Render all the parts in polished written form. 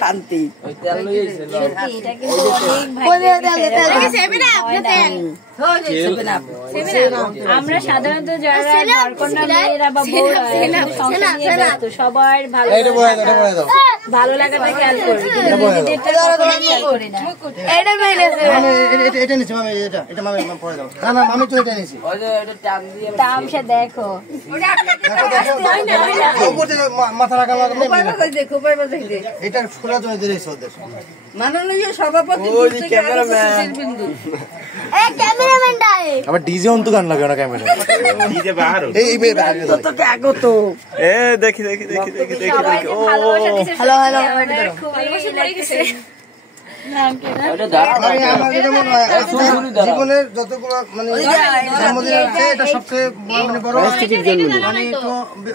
শান্তি। আমরা সাধারণত যারা ঘরকন্যা মেয়েরা বা বউরা সবার ভালো লাগাটা খেয়াল করি, তামসা দেখো মাননীয় সভাপতি আবার ডিজে অন্ত গান লাগে না ক্যামেরা ডিজে বাহার তো কে আগত এ দেখি দেখি দেখি দেখি দেখি ও হ্যালো হ্যালো জীবনের যতগুলো মানে জন্মদিন আছে এটা সবচেয়ে বড় মানে একটু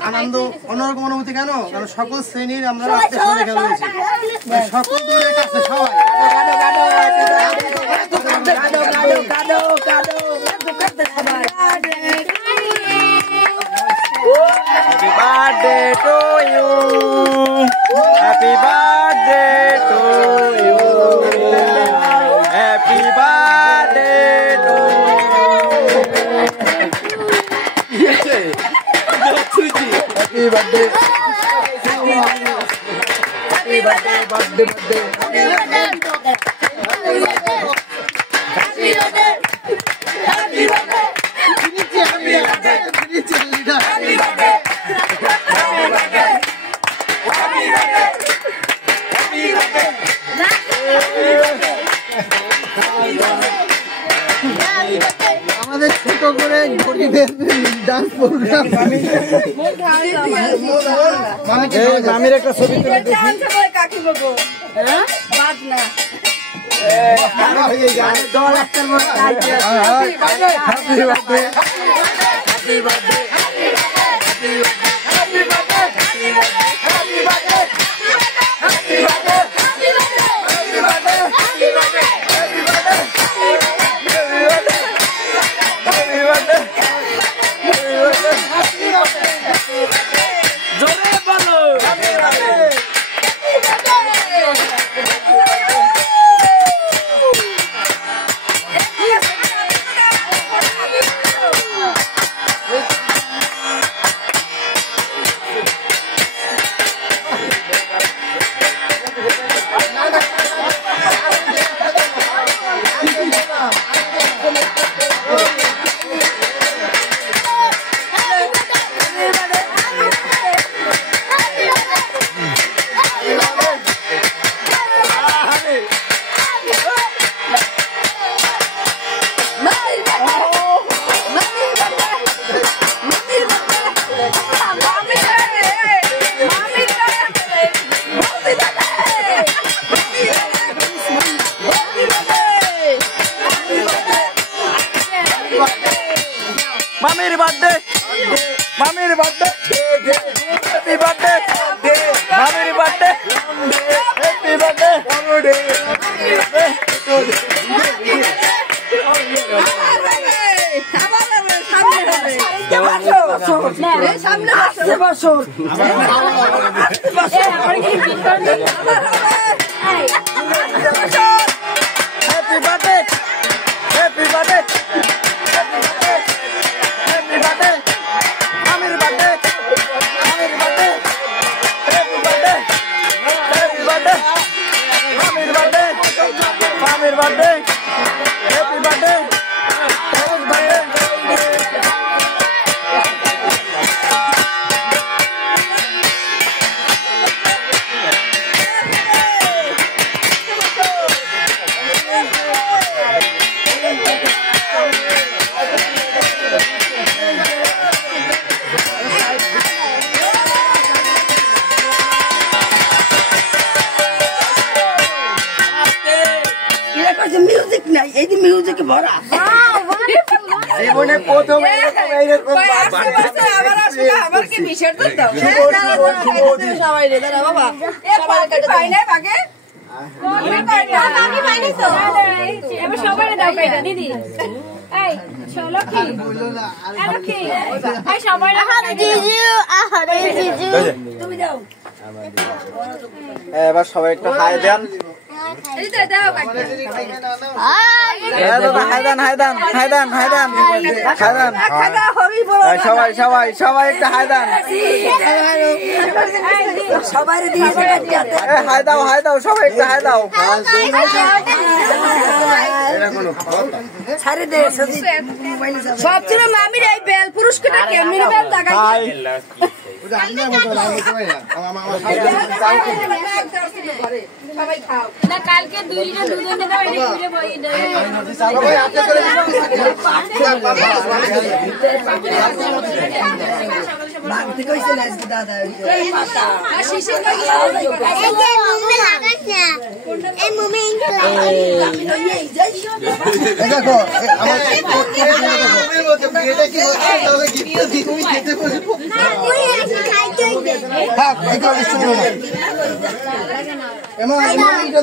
আনন্দ অন্যরকম অনুভূতি। কেন? কারণ সকল শ্রেণীর আমরা এখানে রয়েছি, সকল দূরের কাছে সবাই Happy birthday to you. Happy birthday to you. Happy birthday to you. Happy birthday. Happy birthday. Birthday. আমাদের ছোট করে গরিবের ডান্স প্রোগ্রাম মামির একটা ছবি তুলে Mami's birthday. Mami's birthday. Happy birthday. Mami's birthday. Happy birthday. Happy birthday. Happy birthday. Happy birthday! Happy birthday! Happy birthday! Music নাই, এই যে মিউজিক ভরা জীবনে প্রথম আবার কি মিশর দাও সবাই রে দাঁড়া বাবা পাই না বাগে সবাই দাও কাইটা দিদি এই চলো কি এই সবাই জিজু আরে জিজু তুমি যাও এবার সবাই একটু হাই দেন। সবাই সবাই সবাই একটা হাই দেন। হাই দাও হাই দাও সবাই একটা হাই দাও। সবচেয়ে মামির এই বেল পুরস্কারটা কেমনি বেল টাকা না কালকে 2 লিটার দুধ এনে দাও এটা খুলে বই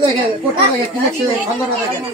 দেখেন কোটা দেখেন